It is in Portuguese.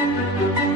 Música